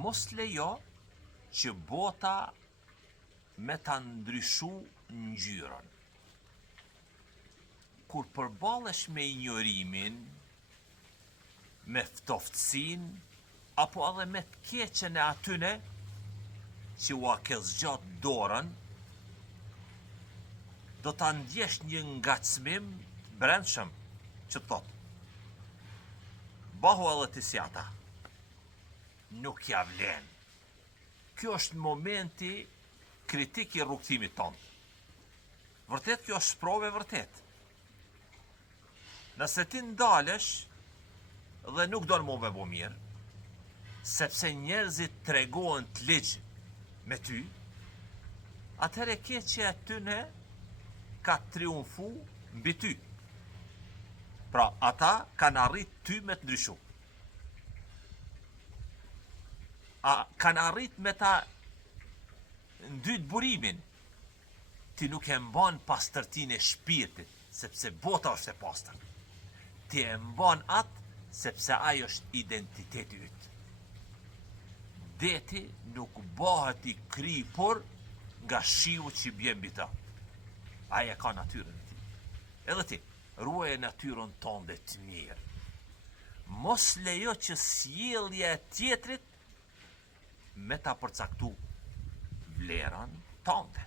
Mos lejo që bota me ta ndryshu ngjyrën. Kur përballesh me injorimin, me ftoftësinë, apo edhe me të keqen e atyne që ua ke zgjat dorën, do ta ndjesh një ngacmim të brendshëm që thot: bahu edhe ti si ata. Nuk ja vlen. Kjo është momenti kritik i rrugtimit tonë. Vërtet kjo është provë vërtet. Nëse ti ndalesh dhe nuk do në mu me bo mirë, sepse njerëzit tregohen të ligjë me ty, atëhere ke që atyne ka triumfu mbi ty. Pra, ata kanë arrit ty me të ndryshu. Kanë arrit me ta ndyt burimin. Ti nuk e mban pastërtinë e shpirtit, sepse bota është e pastër. Ti e mban atë, sepse ajo është identiteti yt. Deti nuk bëhet i kripur nga shiu që bjen mbi ta. Ai e ka natyrën e tij. Edhe ti, ruaje natyrën tënde të mirë. Mos lejo që sjellja e tjetrit me ta përcaktu vlerën tënde.